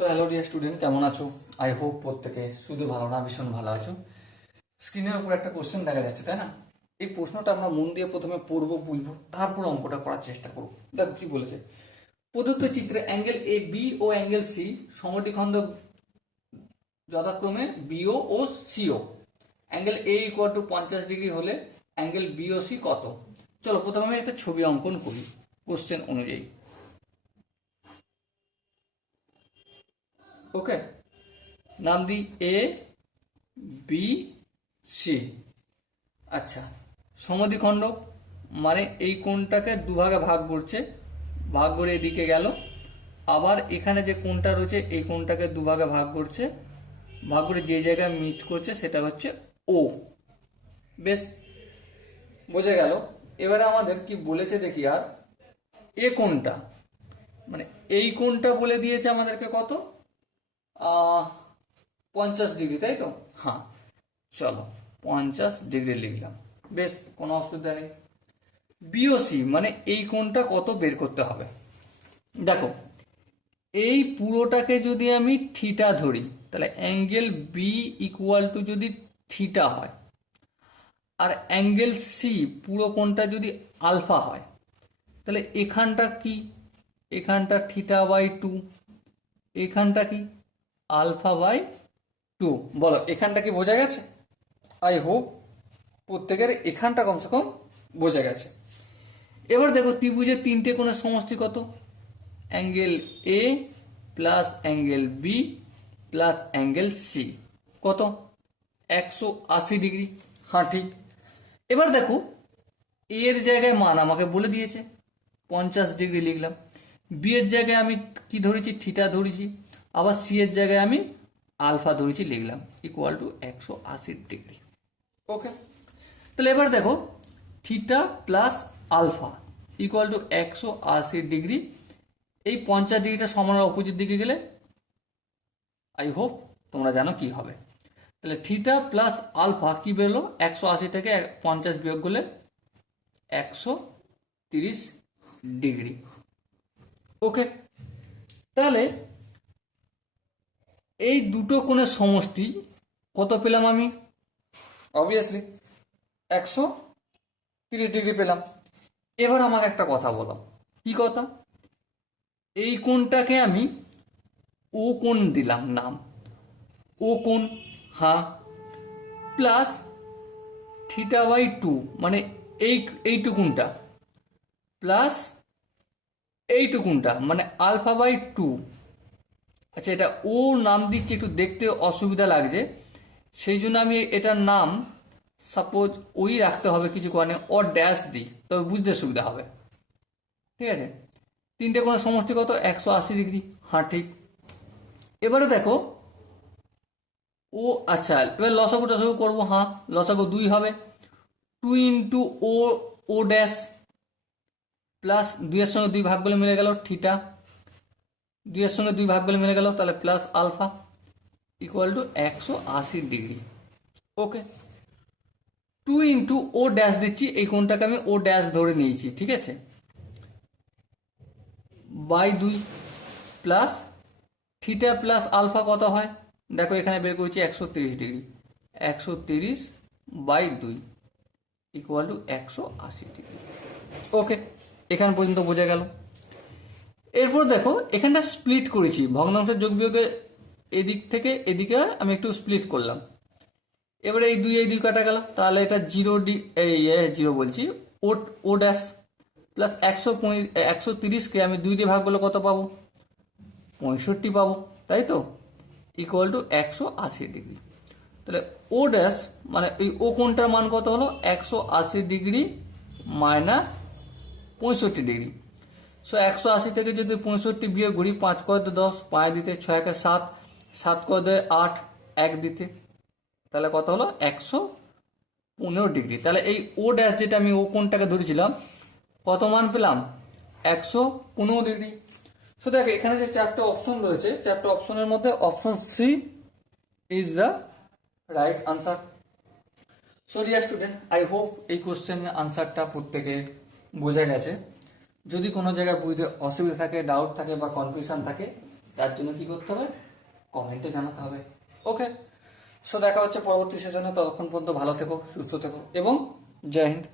So hello dear student, কেমন আছো? I hope প্রত্যেকে শুধু ভালো না ভীষণ ভালো আছো। স্ক্রিনের উপর একটা কোশ্চেন দেখা যাচ্ছে, তাই না? এই প্রশ্নটা আমরা মন দিয়ে প্রথমে পড়বো, বুঝবো, তারপর অঙ্কটা করার চেষ্টা করবো। দেখো কি বলেছে। প্রদত্ত চিত্রে অ্যাঙ্গেল এ বি ও অ্যাঙ্গেল সি সমদ্বিখণ্ড যথাক্রমে বিও ও CO. Angle A equal to 50 degree হলে অ্যাঙ্গেল বিও সি কত? চলো প্রথমে আমি একটা ছবি অঙ্কন করি কোশ্চেন অনুযায়ী। ওকে, নাম দিই এ বি সি। আচ্ছা, সমদ্বিখণ্ডক মানে এই কোণটাকে দুভাগে ভাগ করছে, ভাগ করে এদিকে গেল। আবার এখানে যে কোণটা রয়েছে এই কোণটাকে দুভাগে ভাগ করছে, ভাগ করে যে জায়গায় মিট করছে সেটা হচ্ছে ও। বেশ, বোঝা গেল। এবারে আমাদের কি বলেছে দেখি। আর এ কোণটা মানে এই কোণটা বলে দিয়েছে আমাদেরকে কত, 50 ডিগ্রি, তাই তো? হ্যাঁ, চলো 50 ডিগ্রি লিখলাম। বেশ, কোনো অসুবিধা নেই। বিওসি মানে এই কোণটা কত বের করতে হবে। দেখো, এই পুরোটাকে যদি আমি থিটা ধরি তাহলে অ্যাঙ্গেল বি ইকুয়াল টু যদি থিটা হয়, আর অ্যাঙ্গেল সি পুরো কোণটা যদি আলফা হয়, তাহলে এখানটা কি? এখানটা থিটা বাই টু, এখানটা কি? Alpha by two. বলো এখানটা কি বোঝা গেছে? আই হোপ প্রত্যেকের এখানটা কমসে কম বোঝা গেছে। এবার দেখো ত্রিভুজের তিনটে কোণের সমষ্টি কত? Angle A plus angle B plus angle C কত? 180 ডিগ্রি। হ্যাঁ ঠিক। এবার দেখো এর জায়গায় মান আমাকে বলে দিয়েছে 50 ডিগ্রি লিখলাম। বি এর জায়গায় আমি কি ধরেছি? থিটা ধরেছি। আবার সি এর জায়গায় আমি আলফা ধরেছি, লিখলাম ইকুয়াল টু 180 ডিগ্রি। ওকে, তাহলে এবার দেখো theta plus alpha equal to 180 degree. এই 50 ডিগ্রিটা সমানের অপোজিট দিকে গেলে আই হোপ তোমরা জানো কি হবে। তাহলে থিটা প্লাস আলফা কি বেরোলো? 180 থেকে 50 বিয়োগ করলে 130 ডিগ্রি। ওকে, তাহলে এই দুটো কোণের সমষ্টি কত পেলাম আমি? অবভিয়াসলি 130 ডিগ্রি পেলাম। এবার আমাকে একটা কথা বলো। কি কথা? এই কোণটাকে আমি ও কোণ দিলাম নাম, ও কোণ। হ্যাঁ, প্লাস থিটা বাই টু মানে এইটুকুনটা, প্লাস এইটুকুনটা মানে আলফা বাই টু। আচ্ছা, এটা ও নাম দিচ্ছি, একটু দেখতে অসুবিধা লাগছে, সেই জন্য আমি এটার নাম সাপোজ ওই রাখতে হবে, কিছু কারণে ও ড্যাশ দিই, তবে বুঝতে সুবিধা হবে। ঠিক আছে, তিনটে কোণের সমষ্টি কত? 180 ডিগ্রি। হ্যাঁ ঠিক। এবারে দেখো ও, আচ্ছা এবার লসাগু টসাগু করবো। হ্যাঁ, লসাগু 2 হবে। 2 ইন্টু ও, ও ড্যাশ প্লাস 2 এর সঙ্গে 2 ভাগ করলে মিলে গেল থিটা, 2 এর সঙ্গে 2 ভাগ করলে মিলে গেল, তাহলে plus alpha equal to 180 degree. Okay, 2 into O dash দিচ্ছি, এই কোণটাকে আমি ও ড্যাশ ধরে নিয়েছি, ঠিক আছে, by 2 plus theta plus alpha কত হয়? দেখো এখানে বের করেছি 130 degree, 130/2 equal to 180 degree. Okay, এখান পর্যন্ত বোঝা গেল। এরপর দেখো এখানটা স্প্লিট করেছি, ভগ্নাংশের যোগ বিয়োগে এদিক থেকে এদিকে আমি একটু স্প্লিট করলাম। এবারে এই 2 কাটা গেল, তাহলে এটা 0 বলছি, ও ও ড্যাশ প্লাস 130কে আমি 2 দিয়ে ভাগ করলে কত পাবো? 65 পাবো, তাই তো, ইকুয়াল টু 180 ডিগ্রি। তাহলে ও ড্যাশ মানে এই ও কোণটার মান কত হলো? 180 ডিগ্রি মাইনাস 65 ডিগ্রি। সো 180 থেকে যদি 65 বিয়োগ করি, 5 কয় 10, 5 দিতে 6 কে 7, 7 কয় 8, 1 দিতে, তাহলে কত হলো? 115 ডিগ্রি। তাহলে এই ও ড্যাশ যেটা আমি ও কোণটাকে ধরেছিলাম, কত মান পেলাম? 115 ডিগ্রি। সো দেখো এখানে যে 4টে অপশন রয়েছে, 4টে অপশনের মধ্যে option C is the right answer. So dear student, I hope এই কোশ্চেনের আনসারটা প্রত্যেকে বোঝা গেছে। যদি কোনো জায়গায় বুঝতে অসুবিধা থাকে, ডাউট থাকে বা কনফিউশন থাকে, তার জন্য কি করতে হবে, কমেন্টে জানাতে হবে। ওকে, সো দেখা হচ্ছে পরবর্তী সেশনে, ততক্ষণ পর্যন্ত ভালো থেকো, সুস্থ থেকো এবং জয় হিন্দ।